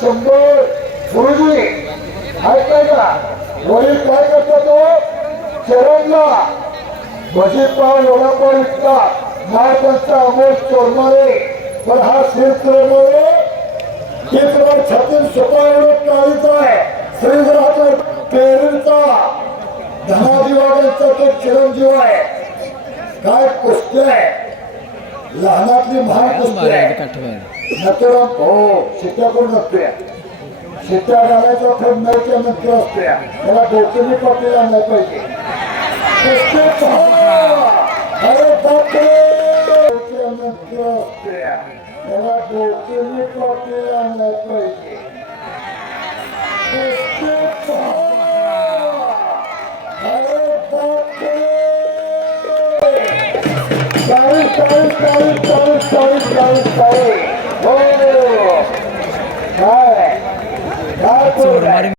शंभर गुरुजी ऐकताय का वडील काय करतात तो चरणला. भजीपाव वडापाव विकतात. नाव त्यांचा अमोल चोरमारे पण हा शिरक्रमे हे प्रमाण छातीत स्वतः एवढं काळीचा आहे. श्रीधराचा पेरणचा धनाजीवाड्यांचा तो चिरंजीव आहे. काय कुस्ती आहे? लहानातली महान कुस्ती आहे नकरम हो शिट्ट्या कोण नसते? शिट्ट्या घालायचा फळ नाही नक्की असते. त्याला डोक्याने पाटील आणलं पाहिजे. अरे बापरे! असते. त्याला डोक्याने पाटील आणलं पाहिजे. はい。